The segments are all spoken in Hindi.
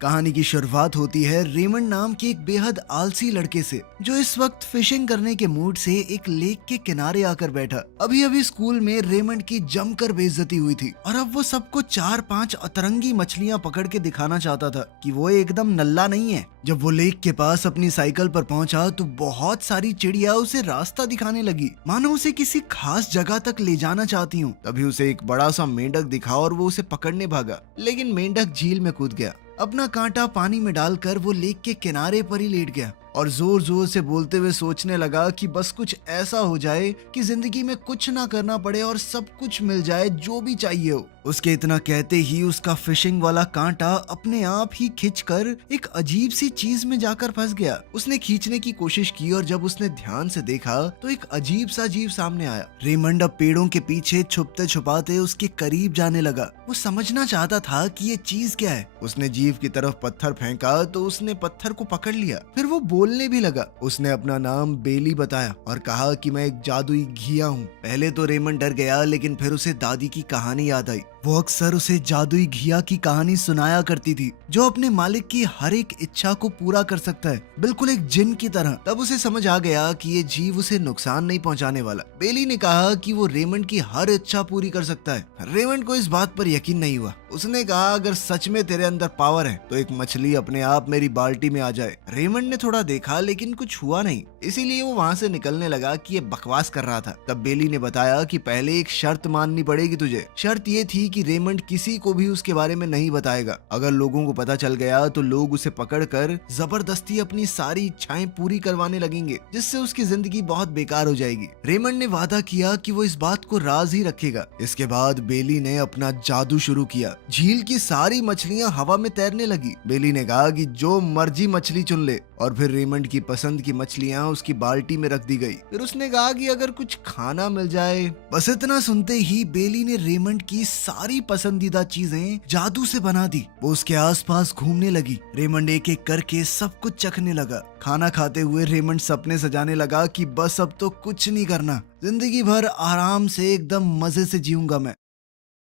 कहानी की शुरुआत होती है रेमंड नाम के एक बेहद आलसी लड़के से, जो इस वक्त फिशिंग करने के मूड से एक लेक के किनारे आकर बैठा। अभी अभी स्कूल में रेमंड की जमकर बेइज्जती हुई थी और अब वो सबको 4-5 अतरंगी मछलियां पकड़ के दिखाना चाहता था कि वो एकदम नल्ला नहीं है। जब वो लेक के पास अपनी साइकिल पर पहुंचा तो बहुत सारी चिड़िया उसे रास्ता दिखाने लगी, मानो उसे किसी खास जगह तक ले जाना चाहती हूँ। तभी उसे एक बड़ा सा मेंढक दिखा और वो उसे पकड़ने भागा, लेकिन मेंढक झील में कूद गया। अपना कांटा पानी में डालकर वो लेक के किनारे पर ही लेट गया और जोर जोर से बोलते हुए सोचने लगा कि बस कुछ ऐसा हो जाए कि जिंदगी में कुछ ना करना पड़े और सब कुछ मिल जाए जो भी चाहिए हो। उसके इतना कहते ही उसका फिशिंग वाला कांटा अपने आप ही खिंचकर एक अजीब सी चीज में जाकर फंस गया। उसने खींचने की कोशिश की और जब उसने ध्यान से देखा तो एक अजीब सा जीव सामने आया। रेमंड अब पेड़ों के पीछे छुपते छुपाते उसके करीब जाने लगा। वो समझना चाहता था कि ये चीज क्या है। उसने जीव की तरफ पत्थर फेंका तो उसने पत्थर को पकड़ लिया। फिर वो बोलने भी लगा। उसने अपना नाम बेली बताया और कहा कि मैं एक जादुई घिया हूँ। पहले तो रेमंड डर गया, लेकिन फिर उसे दादी की कहानी याद आई। वो अक्सर उसे जादुई घिया की कहानी सुनाया करती थी, जो अपने मालिक की हर एक इच्छा को पूरा कर सकता है, बिल्कुल एक जिन की तरह। तब उसे समझ आ गया कि ये जीव उसे नुकसान नहीं पहुंचाने वाला। बेली ने कहा कि वो रेमंड की हर इच्छा पूरी कर सकता है। रेमंड को इस बात पर यकीन नहीं हुआ। उसने कहा, अगर सच में तेरे अंदर पावर है तो एक मछली अपने आप मेरी बाल्टी में आ जाए। रेमंड ने थोड़ा देखा, लेकिन कुछ हुआ नहीं, इसीलिए वो वहाँ से निकलने लगा कि ये बकवास कर रहा था। तब बेली ने बताया कि पहले एक शर्त माननी पड़ेगी तुझे। शर्त ये थी कि रेमंड किसी को भी उसके बारे में नहीं बताएगा। अगर लोगों को पता चल गया तो लोग उसे पकड़कर जबरदस्ती अपनी सारी इच्छाएं पूरी करवाने लगेंगे, जिससे उसकी जिंदगी बहुत बेकार हो जाएगी। रेमंड ने वादा किया कि वो इस बात को राज ही रखेगा। इसके बाद बेली ने अपना जादू शुरू किया। झील की सारी मछलियां हवा में तैरने लगी। बेली ने कहा कि जो मर्जी मछली चुन ले, और फिर रेमंड की पसंद की मछलियां उसकी बाल्टी में रख दी गई। फिर उसने कहा कि अगर कुछ खाना मिल जाए। बस इतना सुनते ही बेली ने रेमंड की सारी पसंदीदा चीजें जादू से बना दी। वो उसके आसपास घूमने लगी। रेमंड एक एक करके सब कुछ चखने लगा। खाना खाते हुए रेमंड सपने सजाने लगा कि बस अब तो कुछ नहीं करना, जिंदगी भर आराम से एकदम मजे से जीऊंगा मैं।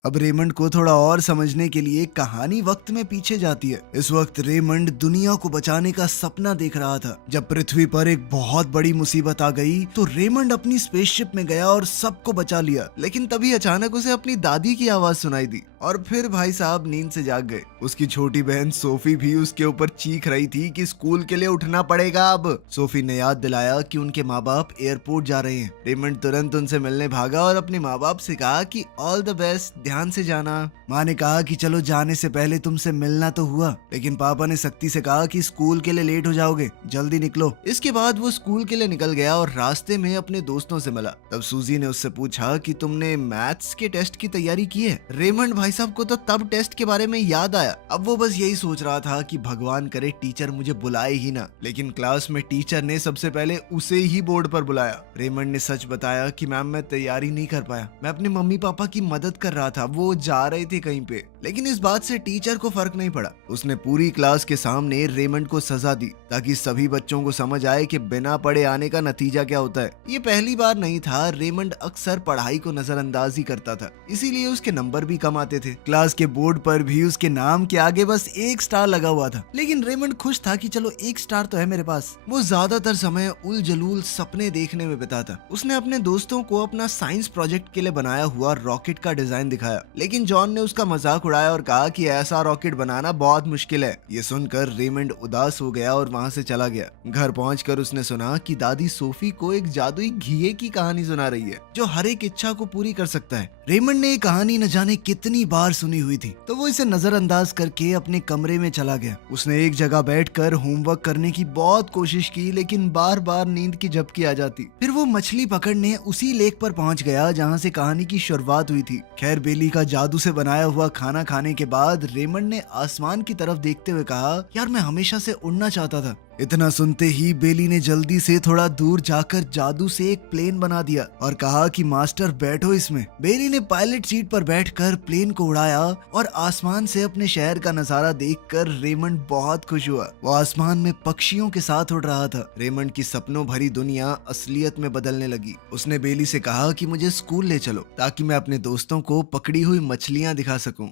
अब रेमंड को थोड़ा और समझने के लिए कहानी वक्त में पीछे जाती है। इस वक्त रेमंड दुनिया को बचाने का सपना देख रहा था। जब पृथ्वी पर एक बहुत बड़ी मुसीबत आ गई तो रेमंड अपनी स्पेसशिप में गया और सबको बचा लिया। लेकिन तभी अचानक उसे अपनी दादी की आवाज सुनाई दी और फिर भाई साहब नींद से जाग गए। उसकी छोटी बहन सोफी भी उसके ऊपर चीख रही थी कि स्कूल के लिए उठना पड़ेगा अब। सोफी ने याद दिलाया कि उनके माँ बाप एयरपोर्ट जा रहे हैं। रेमंड तुरंत उनसे मिलने भागा और अपने माँ बाप से कहा कि ऑल द बेस्ट, ध्यान से जाना। माँ ने कहा कि चलो जाने से पहले तुमसे मिलना तो हुआ, लेकिन पापा ने सख्ती से कहा कि स्कूल के लिए लेट हो जाओगे, जल्दी निकलो। इसके बाद वो स्कूल के लिए निकल गया और रास्ते में अपने दोस्तों से मिला। तब सूजी ने उससे पूछा कि तुमने मैथ्स के टेस्ट की तैयारी की है। रेमंड भाई साहब को तो तब टेस्ट के बारे में याद आया। अब वो बस यही सोच रहा था कि भगवान करे टीचर मुझे बुलाए ही ना। लेकिन क्लास में टीचर ने सबसे पहले उसे ही बोर्ड पर बुलाया। रेमंड ने सच बताया कि मैम मैं तैयारी नहीं कर पाया, मैं अपने मम्मी पापा की मदद कर रहा था, वो जा रहे थे कहीं पे। लेकिन इस बात से टीचर को फर्क नहीं पड़ा। उसने पूरी क्लास के सामने रेमंड को सजा दी ताकि सभी बच्चों को समझ आए कि बिना पढ़े आने का नतीजा क्या होता है। ये पहली बार नहीं था। रेमंड अक्सर पढ़ाई को नजरअंदाज ही करता था, इसीलिए उसके नंबर भी कम आते थे। क्लास के बोर्ड पर भी उसके नाम के आगे बस एक स्टार लगा हुआ था। लेकिन रेमंड खुश था कि चलो एक स्टार तो है मेरे पास। वो ज्यादातर समय उल जलूल सपने देखने में बिताता। उसने अपने दोस्तों को अपना साइंस प्रोजेक्ट के लिए बनाया हुआ रॉकेट का डिजाइन दिखाया, लेकिन जॉन ने उसका मजाक उड़ाया और कहा कि ऐसा रॉकेट बनाना बहुत मुश्किल है। ये सुनकर रेमंड उदास हो गया और वहाँ से चला गया। घर पहुंचकर उसने सुना कि दादी सोफी को एक जादुई घिये की कहानी सुना रही है, जो हर एक इच्छा को पूरी कर सकता है। रेमंड ने ये कहानी न जाने कितनी बार सुनी हुई थी, तो वो इसे नजरअंदाज करके अपने कमरे में चला गया। उसने एक जगह बैठकर होमवर्क करने की बहुत कोशिश की, लेकिन बार बार नींद की झपकी आ जाती। फिर वो मछली पकड़ने उसी लेक पर पहुंच गया जहां से कहानी की शुरुआत हुई थी। खैर, बेली का जादू से बनाया हुआ खाना खाने के बाद रेमंड ने आसमान की तरफ देखते हुए कहा, यार मैं हमेशा से उड़ना चाहता था। इतना सुनते ही बेली ने जल्दी से थोड़ा दूर जाकर जादू से एक प्लेन बना दिया और कहा कि मास्टर बैठो इसमें। बेली ने पायलट सीट पर बैठकर प्लेन को उड़ाया और आसमान से अपने शहर का नजारा देखकर रेमंड बहुत खुश हुआ। वो आसमान में पक्षियों के साथ उड़ रहा था। रेमंड की सपनों भरी दुनिया असलियत में बदलने लगी। उसने बेली से कहा कि मुझे स्कूल ले चलो ताकि मैं अपने दोस्तों को पकड़ी हुई मछलियां दिखा सकूं।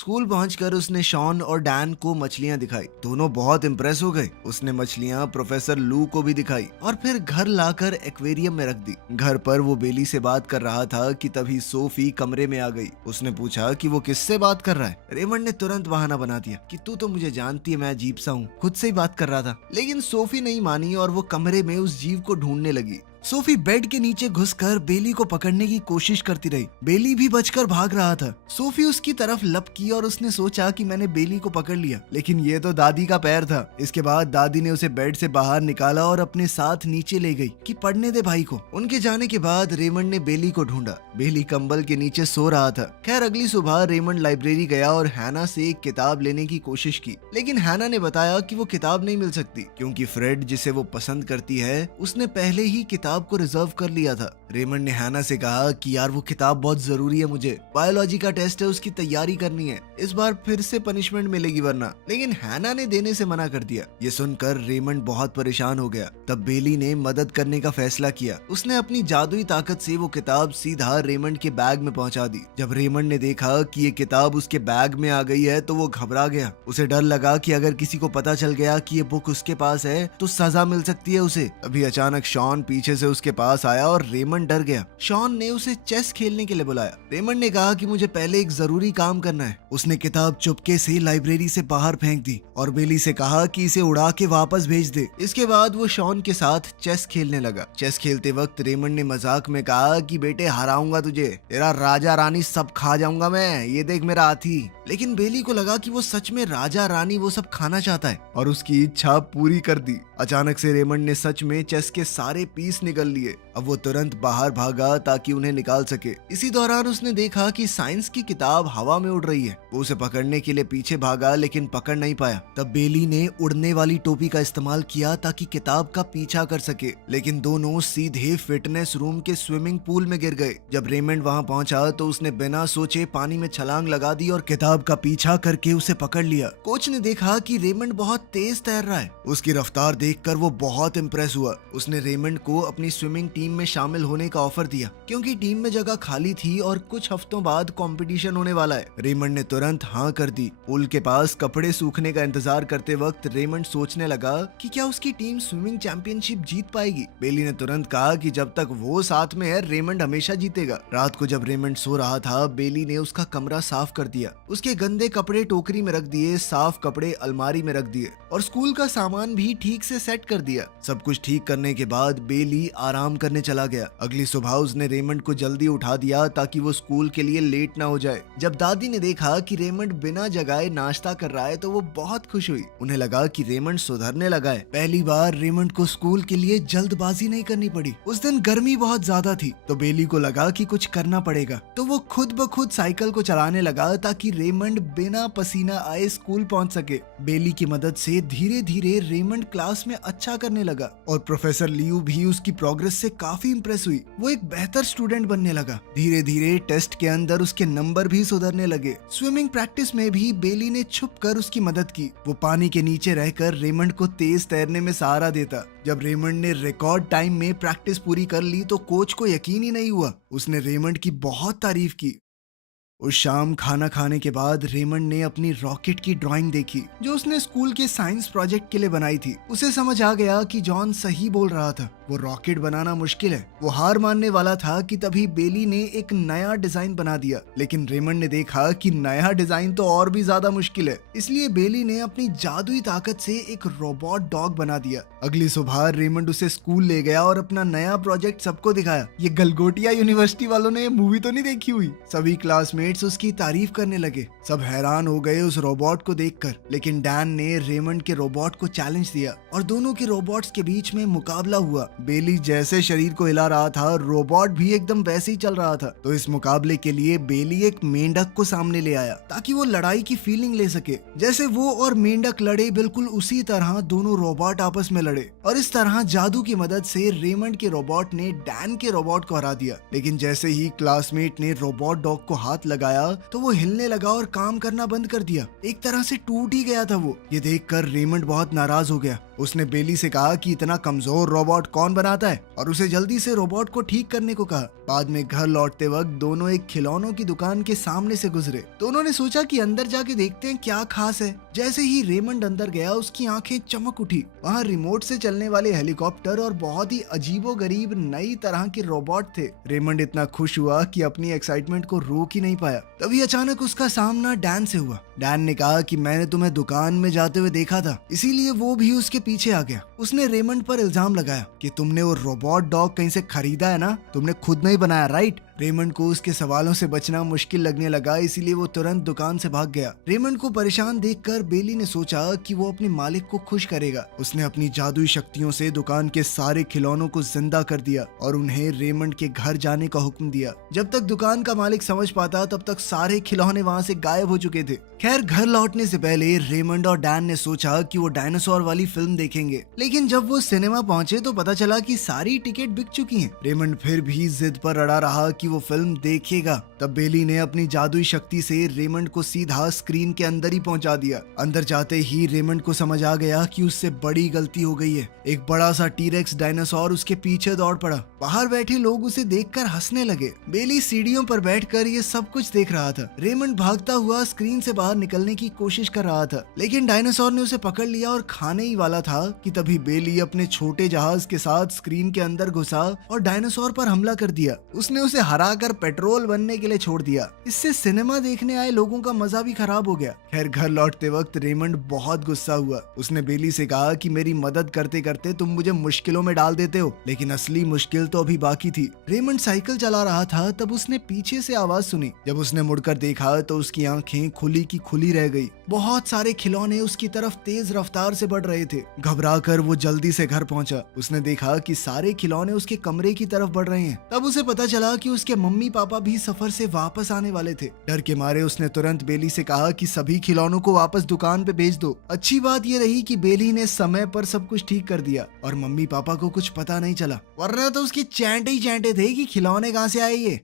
स्कूल पहुंचकर उसने शॉन और डैन को मछलियां दिखाई। दोनों बहुत इम्प्रेस हो गए। उसने मछलियां प्रोफेसर लू को भी दिखाई और फिर घर लाकर एक्वेरियम में रख दी। घर पर वो बेली से बात कर रहा था कि तभी सोफी कमरे में आ गई। उसने पूछा कि वो किससे बात कर रहा है। रेमंड ने तुरंत बहाना बना दिया कि तू तो मुझे जानती है, मैं अजीब सा हूँ, खुद से ही बात कर रहा था। लेकिन सोफी नहीं मानी और वो कमरे में उस जीव को ढूंढने लगी। सोफी बेड के नीचे घुसकर बेली को पकड़ने की कोशिश करती रही। बेली भी बचकर भाग रहा था। सोफी उसकी तरफ लपकी और उसने सोचा कि मैंने बेली को पकड़ लिया, लेकिन ये तो दादी का पैर था। इसके बाद दादी ने उसे बेड से बाहर निकाला और अपने साथ नीचे ले गई कि पढ़ने दे भाई को। उनके जाने के बाद रेमंड ने बेली को ढूंढा। बेली कंबल के नीचे सो रहा था। खैर अगली सुबह रेमंड लाइब्रेरी गया और हैना से एक किताब लेने की कोशिश की, लेकिन हैना ने बताया कि वो किताब नहीं मिल सकती क्योंकि फ्रेड जिसे वो पसंद करती है उसने पहले ही किताब को रिजर्व कर लिया था। रेमंड ने हैना से कहा कि यार वो किताब बहुत जरूरी है, मुझे बायोलॉजी का टेस्ट है, उसकी तैयारी करनी है, इस बार फिर से पनिशमेंट मिलेगी वरना। लेकिन हैना ने देने से मना कर दिया। ये सुनकर रेमंड बहुत परेशान हो गया। तब बेली ने मदद करने का फैसला किया। उसने अपनी जादुई ताकत से वो किताब सीधा रेमंड के बैग में पहुंचा दी। जब रेमंड ने देखा कि ये किताब उसके बैग में आ गई है तो वो घबरा गया। उसे डर लगा कि अगर किसी को पता चल गया कि ये बुक उसके पास है तो सजा मिल सकती है उसे। अभी अचानक शॉन पीछे से उसके पास आया और रेमंड डर गया। शॉन ने उसे चेस खेलने के लिए बुलाया। रेमंड ने कहा कि मुझे पहले एक जरूरी काम करना है। उसने किताब चुपके से लाइब्रेरी से बाहर फेंक दी और बेली से कहा कि इसे उड़ा के वापस भेज दे। इसके बाद वो शॉन के साथ चेस खेलने लगा। चेस खेलते वक्त रेमंड ने मजाक में कहा कि बेटे हराऊंगा तुझे, तेरा राजा रानी सब खा जाऊंगा मैं, ये देख मेरा हाथी। लेकिन बेली को लगा कि वो सच में राजा रानी वो सब खाना चाहता है और उसकी इच्छा पूरी कर दी। अचानक से रेमंड ने सच में चेस के सारे पीस निकल लिए। अब वो तुरंत बाहर भागा ताकि उन्हें निकाल सके। इसी दौरान उसने देखा कि साइंस की किताब हवा में उड़ रही है। वो उसे पकड़ने के लिए पीछे भागा लेकिन पकड़ नहीं पाया। तब बेली ने उड़ने वाली टोपी का इस्तेमाल किया ताकि किताब का पीछा कर सके, लेकिन दोनों सीधे फिटनेस रूम के स्विमिंग पूल में गिर गए। जब रेमंड वहां पहुंचा तो उसने बिना सोचे पानी में छलांग लगा दी और किताब का पीछा करके उसे पकड़ लिया। कोच ने देखा कि रेमंड बहुत तेज तैर रहा है। उसकी रफ्तार देखकर वो बहुत इम्प्रेस हुआ। उसने रेमंड को अपनी स्विमिंग टीम में शामिल होने का ऑफर दिया क्योंकि टीम में जगह खाली थी और कुछ हफ्तों बाद कंपटीशन होने वाला है। रेमंड ने तुरंत हाँ कर दी। पूल के पास कपड़े सूखने का इंतजार करते वक्त रेमंड सोचने लगा कि क्या उसकी टीम स्विमिंग चैंपियनशिप जीत पाएगी। बेली ने तुरंत कहा कि जब तक वो साथ में है रेमंड हमेशा जीतेगा। रात को जब रेमंड सो रहा था बेली ने उसका कमरा साफ कर दिया। उसके गंदे कपड़े टोकरी में रख दिए, साफ कपड़े अलमारी में रख दिए और स्कूल का सामान भी ठीक से सेट कर दिया। सब कुछ ठीक करने के बाद बेली आराम करने चला गया। अगली सुबह उसने रेमंड को जल्दी उठा दिया ताकि वो स्कूल के लिए लेट ना हो जाए। जब दादी ने देखा कि रेमंड बिना जगाए नाश्ता कर रहा है तो वो बहुत खुश हुई। उन्हें लगा कि रेमंड सुधरने लगा है। पहली बार रेमंड को स्कूल के लिए जल्दबाजी नहीं करनी पड़ी। उस दिन गर्मी बहुत ज्यादा थी तो बेली को लगा कि कुछ करना पड़ेगा, तो वो खुद ब खुद साइकिल को चलाने लगा ताकि रेमंड बिना पसीना आए स्कूल पहुंच सके। बेली की मदद से धीरे धीरे रेमंड क्लास में अच्छा करने लगा और प्रोफेसर लियू भी उसकी प्रोग्रेस से काफी इंप्रेस हुई। वो एक बेहतर स्टूडेंट बनने लगा। धीरे धीरे टेस्ट के अंदर उसके नंबर भी सुधरने लगे। स्विमिंग प्रैक्टिस में भी बेली ने छुपकर उसकी मदद की। वो पानी के नीचे रहकर रेमंड को तेज तैरने में सहारा देता। जब रेमंड ने रिकॉर्ड टाइम में प्रैक्टिस पूरी कर ली तो कोच को यकीन ही नहीं हुआ। उसने रेमंड की बहुत तारीफ की। उस शाम खाना खाने के बाद रेमंड ने अपनी रॉकेट की ड्राइंग देखी जो उसने स्कूल के साइंस प्रोजेक्ट के लिए बनाई थी। उसे समझ आ गया कि जॉन सही बोल रहा था, वो रॉकेट बनाना मुश्किल है। वो हार मानने वाला था कि तभी बेली ने एक नया डिजाइन बना दिया, लेकिन रेमंड ने देखा कि नया डिजाइन तो और भी ज्यादा मुश्किल है। इसलिए बेली ने अपनी जादुई ताकत से एक रोबोट डॉग बना दिया। अगली सुबह रेमंड उसे स्कूल ले गया और अपना नया प्रोजेक्ट सबको दिखाया। ये गलगोटिया यूनिवर्सिटी वालों ने मूवी तो नहीं देखी हुई। सभी क्लासमेट उसकी तारीफ करने लगे। सब हैरान हो गए उस रोबोट को देखकर, लेकिन डैन ने रेमंड के रोबोट को चैलेंज दिया और दोनों के रोबोट्स के बीच में मुकाबला हुआ। बेली जैसे शरीर को हिला रहा था रोबोट भी एकदम वैसे ही चल रहा था। तो इस मुकाबले के लिए बेली एक मेंढक को सामने ले आया ताकि वो लड़ाई की फीलिंग ले सके। जैसे वो और मेंढक लड़े बिल्कुल उसी तरह दोनों रोबोट आपस में लड़े और इस तरह जादू की मदद से रेमंड के रोबोट ने डैन के रोबोट को हरा दिया। लेकिन जैसे ही क्लासमेट ने रोबोट डॉग को हाथ लगाया तो वो हिलने लगा और काम करना बंद कर दिया। एक तरह से टूट ही गया था वो। ये देखकर रेमंड बहुत नाराज हो गया। उसने बेली से कहा कि इतना कमजोर रोबोट कौन बनाता है और उसे जल्दी से रोबोट को ठीक करने को कहा। बाद में घर लौटते वक्त दोनों एक खिलौनों की दुकान के सामने से गुजरे। दोनों ने सोचा कि अंदर जाके देखते हैं क्या खास है। जैसे ही रेमंड अंदर गया उसकी आंखें चमक उठी। वहाँ रिमोट से चलने वाले हेलीकॉप्टर और बहुत ही अजीबोगरीब नई तरह के रोबोट थे। रेमंड इतना खुश हुआ कि अपनी एक्साइटमेंट को रोक ही नहीं पाया। तभी अचानक उसका सामना डैन से हुआ। डैन ने कहा कि मैंने तुम्हें दुकान में जाते हुए देखा था, इसीलिए वो भी उसके पीछे आ गया। उसने रेमंड पर इल्जाम लगाया कि तुमने वो रोबोट डॉग कहीं से खरीदा है ना, तुमने खुद नहीं बनाया, राइट? रेमंड को उसके सवालों से बचना मुश्किल लगने लगा, इसीलिए वो तुरंत दुकान से भाग गया। रेमंड को परेशान देखकर बेली ने सोचा कि वो अपने मालिक को खुश करेगा। उसने अपनी जादुई शक्तियों से दुकान के सारे खिलौनों को जिंदा कर दिया और उन्हें रेमंड के घर जाने का हुक्म दिया। जब तक दुकान का मालिक समझ पाता तब तक सारे खिलौने वहाँ से गायब हो चुके थे। खैर, घर लौटने से पहले रेमंड और डैन ने सोचा कि वो डायनासोर वाली फिल्म देखेंगे, लेकिन जब वो सिनेमा पहुंचे तो पता चला कि सारी टिकट बिक चुकी हैं। रेमंड फिर भी जिद पर अड़ा रहा कि वो फिल्म देखेगा। तब बेली ने अपनी जादुई शक्ति से रेमंड को सीधा स्क्रीन के अंदर ही पहुंचा दिया। अंदर जाते ही रेमंड को समझ आ गया कि उससे बड़ी गलती हो गई है। एक बड़ा सा टीरेक्स डायनासोर उसके पीछे दौड़ पड़ा। बाहर बैठे लोग उसे देखकर हंसने लगे। बेली सीढ़ियों पर बैठकर ये सब कुछ देख रहा था। रेमंड भागता हुआ स्क्रीन से बाहर निकलने की कोशिश कर रहा था, लेकिन डायनासोर ने उसे पकड़ लिया और खाने ही वाला था कि तभी बेली अपने छोटे जहाज के साथ स्क्रीन के अंदर घुसा और डायनासोर पर हमला कर दिया। उसने उसे हराकर पेट्रोल बनने के लिए छोड़ दिया। इससे सिनेमा देखने आए लोगों का मजा भी खराब हो गया। खैर, घर लौटते वक्त रेमंड बहुत गुस्सा हुआ। उसने बेली से कहा कि मेरी मदद करते करते तुम मुझे मुश्किलों में डाल देते हो, लेकिन असली मुश्किल तो अभी बाकी थी। रेमंड साइकिल चला रहा था, तब उसने पीछे से आवाज सुनी। जब उसने मुड़कर देखा तो उसकी आंखें खुली की खुली रह गई। बहुत सारे खिलौने उसकी तरफ तेज रफ्तार से बढ़ रहे थे। घबराकर वो जल्दी से घर पहुंचा। उसने देखा कि सारे खिलौने उसके कमरे की तरफ बढ़ रहे हैं। तब उसे पता चला कि उसके मम्मी पापा भी सफर से वापस आने वाले थे। डर के मारे उसने तुरंत बेली से कहा कि सभी खिलौनों को वापस दुकान पे भेज दो। अच्छी बात ये रही कि बेली ने समय पर सब कुछ ठीक कर दिया और मम्मी पापा को कुछ पता नहीं चला, वरना तो उसकी चैंटे ही चैंटे थे कि खिलौने कहाँ से आए ये।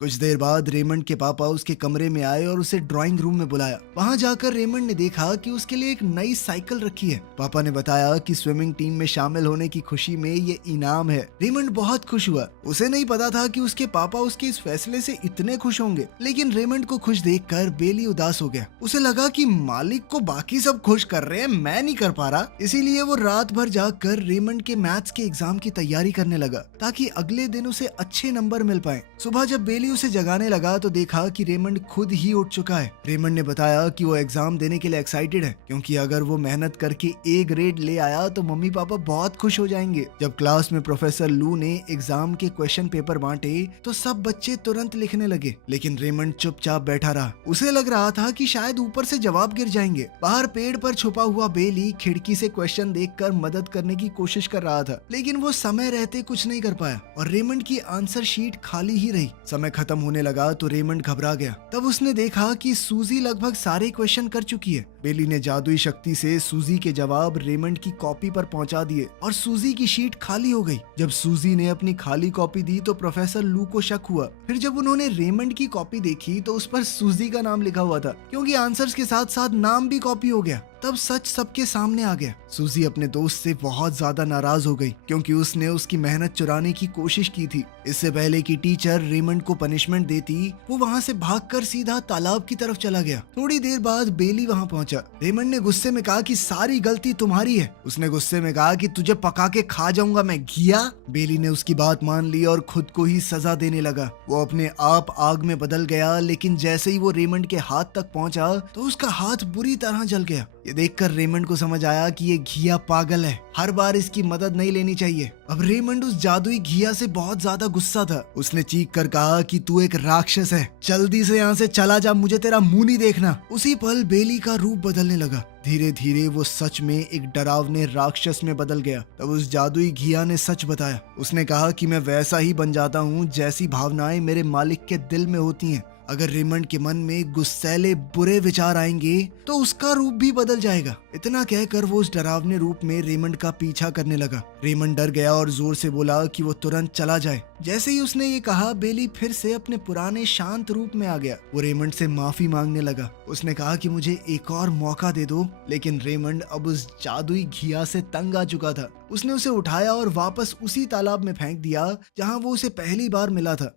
कुछ देर बाद रेमंड के पापा उसके कमरे में आए और उसे ड्राइंग रूम में बुलाया। वहां जाकर रेमंड ने देखा कि उसके लिए एक नई साइकिल रखी है। पापा ने बताया कि स्विमिंग टीम में शामिल होने की खुशी में ये इनाम है। रेमंड बहुत खुश हुआ। उसे नहीं पता था कि उसके पापा उसके इस फैसले से इतने खुश होंगे, लेकिन रेमंड को खुश देखकर बेली उदास हो गया। उसे लगा कि मालिक को बाकी सब खुश कर रहे हैं, मैं नहीं कर पा रहा। इसीलिए वो रात भर जाकर रेमंड के मैथ्स के एग्जाम की तैयारी करने लगा ताकि अगले दिन उसे अच्छे नंबर मिल पाए। सुबह जब बेली उसे जगाने लगा तो देखा कि रेमंड खुद ही उठ चुका है। रेमंड ने बताया कि वो एग्जाम देने के लिए एक्साइटेड है, क्योंकि अगर वो मेहनत करके ए ग्रेड ले आया तो मम्मी पापा बहुत खुश हो जाएंगे। जब क्लास में प्रोफेसर लू ने एग्जाम के क्वेश्चन पेपर बांटे तो सब बच्चे तुरंत लिखने लगे, लेकिन रेमंड चुपचाप बैठा रहा। उसे लग रहा था कि शायद ऊपर से जवाब गिर जाएंगे। बाहर पेड़ पर छुपा हुआ बेली खिड़की से क्वेश्चन देखकर मदद करने की कोशिश कर रहा था, लेकिन वो समय रहते कुछ नहीं कर पाया और रेमंड की आंसर शीट खाली ही रही। समय खत्म होने लगा तो रेमंड घबरा गया। तब उसने देखा कि सूजी लगभग सारे क्वेश्चन कर चुकी है। बेली ने जादुई शक्ति से सूजी के जवाब रेमंड की कॉपी पर पहुंचा दिए और सूजी की शीट खाली हो गई। जब सूजी ने अपनी खाली कॉपी दी तो प्रोफेसर लू को शक हुआ। फिर जब उन्होंने रेमंड की कॉपी देखी तो उस पर सूजी का नाम लिखा हुआ था, क्योंकि आंसर्स के साथ साथ नाम भी कॉपी हो गया। तब सच सबके सामने आ गया। सूजी अपने दोस्त से बहुत ज्यादा नाराज हो गई, क्योंकि उसने उसकी मेहनत चुराने की कोशिश की थी। इससे पहले कि टीचर रेमंड को पनिशमेंट देती, वो वहाँ से भागकर सीधा तालाब की तरफ चला गया। थोड़ी देर बाद बेली वहाँ पहुंचा। रेमंड ने गुस्से में कहा कि सारी गलती तुम्हारी है। उसने गुस्से में कहा कि तुझे पका के खा जाऊंगा मैं, घिया। बेली ने उसकी बात मान ली और खुद को ही सजा देने लगा। वो अपने आप आग में बदल गया, लेकिन जैसे ही वो रेमंड के हाथ तक पहुंचा तो उसका हाथ बुरी तरह जल गया। ये देखकर रेमंड को समझ आया कि ये घिया पागल है, हर बार इसकी मदद नहीं लेनी चाहिए। अब रेमंड उस जादुई घिया से बहुत ज्यादा गुस्सा था। उसने चीख कर कहा कि तू एक राक्षस है, जल्दी से यहाँ से चला जा, मुझे तेरा मुंह नहीं देखना। उसी पल बेली का रूप बदलने लगा। धीरे धीरे वो सच में एक डरावने राक्षस में बदल गया। तब उस जादुई घिया ने सच बताया। उसने कहा कि मैं वैसा ही बन जाता हूँ जैसी भावनाएं मेरे मालिक के दिल में होती हैं। अगर रेमंड के मन में गुस्सैले बुरे विचार आएंगे तो उसका रूप भी बदल जाएगा। इतना कहकर वो उस डरावने रूप में रेमंड का पीछा करने लगा। रेमंड डर गया और जोर से बोला कि वो तुरंत चला जाए। जैसे ही उसने ये कहा, बेली फिर से अपने पुराने शांत रूप में आ गया। वो रेमंड से माफी मांगने लगा। उसने कहा कि मुझे एक और मौका दे दो, लेकिन रेमंड अब उस जादुई घिया से तंग आ चुका था। उसने उसे उठाया और वापस उसी तालाब में फेंक दिया जहां वो उसे पहली बार मिला था।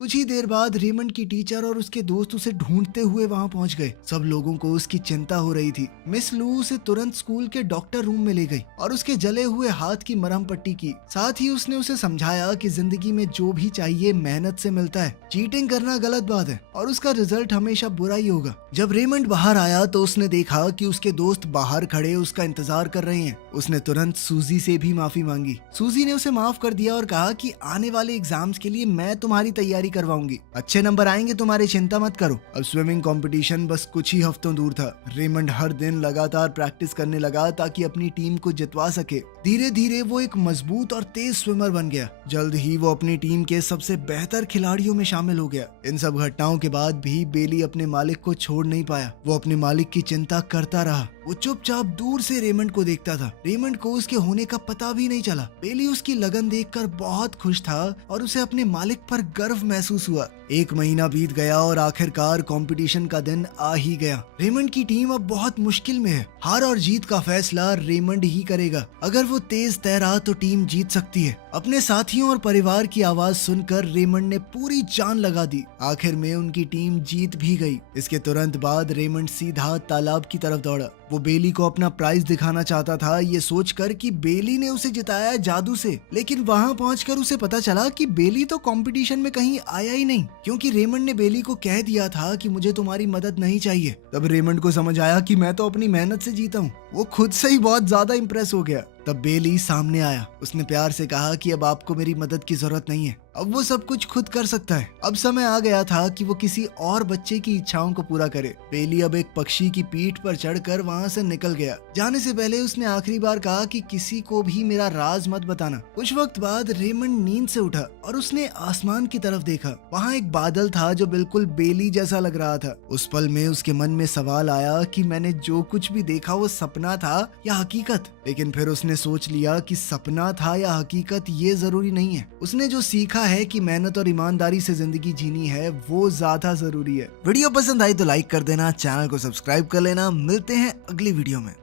कुछ ही देर बाद रेमंड की टीचर और उसके दोस्त उसे ढूंढते हुए वहां पहुंच गए। सब लोगों को उसकी चिंता हो रही थी। मिस लू उसे तुरंत स्कूल के डॉक्टर रूम में ले गई और उसके जले हुए हाथ की मरहम पट्टी की। साथ ही उसने उसे समझाया कि जिंदगी में जो भी चाहिए मेहनत से मिलता है। चीटिंग करना गलत बात है और उसका रिजल्ट हमेशा बुरा ही होगा। जब रेमंड बाहर आया तो उसने देखा कि उसके दोस्त बाहर खड़े उसका इंतजार कर रहे हैं। उसने तुरंत सूजी से भी माफी मांगी। सूजी ने उसे माफ कर दिया और कहा कि आने वाले एग्जाम्स के लिए मैं तुम्हारी तैयारी करवाऊंगी। अच्छे नंबर आएंगे तुम्हारी, चिंता मत करो। अब स्विमिंग कंपटीशन बस कुछ ही हफ्तों दूर था। रेमंड हर दिन लगातार प्रैक्टिस करने लगा ताकि अपनी टीम को जितवा सके। धीरे धीरे वो एक मजबूत और तेज स्विमर बन गया। जल्द ही वो अपनी टीम के सबसे बेहतर खिलाड़ियों में शामिल हो गया। इन सब घटनाओं के बाद भी बेली अपने मालिक को छोड़ नहीं पाया। वो अपने मालिक की चिंता करता रहा। वो चुपचाप दूर से रेमंड को देखता था। रेमंड को उसके होने का पता भी नहीं चला। बेली उसकी लगन देखकर बहुत खुश था और उसे अपने मालिक पर गर्व महसूस हुआ। एक महीना बीत गया और आखिरकार कंपटीशन का दिन आ ही गया। रेमंड की टीम अब बहुत मुश्किल में है। हार और जीत का फैसला रेमंड ही करेगा। अगर वो तेज तैरा तो टीम जीत सकती है। अपने साथियों और परिवार की आवाज सुनकर रेमंड ने पूरी जान लगा दी। आखिर में उनकी टीम जीत भी गई। इसके तुरंत बाद रेमंड सीधा तालाब की तरफ दौड़ा। वो बेली को अपना प्राइज दिखाना चाहता था, ये सोचकर कि बेली ने उसे जिताया जादू से। लेकिन वहां पहुंचकर उसे पता चला कि बेली तो कंपटीशन में कहीं आया ही नहीं, क्योंकि रेमंड ने बेली को कह दिया था कि मुझे तुम्हारी मदद नहीं चाहिए। तब रेमंड को समझ आया कि मैं तो अपनी मेहनत से जीता हूँ। वो खुद से ही बहुत ज्यादा इंप्रेस हो गया। तब बेली सामने आया। उसने प्यार से कहा कि अब आपको मेरी मदद की जरूरत नहीं है। अब वो सब कुछ खुद कर सकता है। अब समय आ गया था कि वो किसी और बच्चे की इच्छाओं को पूरा करे। बेली अब एक पक्षी की पीठ पर चढ़कर वहां से निकल गया। जाने से पहले उसने आखिरी बार कहा कि किसी को भी मेरा राज मत बताना। कुछ वक्त बाद रेमंड नींद से उठा और उसने आसमान की तरफ देखा। वहाँ एक बादल था जो बिल्कुल बेली जैसा लग रहा था। उस पल में उसके मन में सवाल आया कि मैंने जो कुछ भी देखा वो सपना था या हकीकत। लेकिन फिर उसने सोच लिया कि सपना था या हकीकत ये जरूरी नहीं है। उसने जो सीखा है कि मेहनत और ईमानदारी से जिंदगी जीनी है वो ज्यादा जरूरी है। वीडियो पसंद आई तो लाइक कर देना, चैनल को सब्सक्राइब कर लेना। मिलते हैं अगली वीडियो में।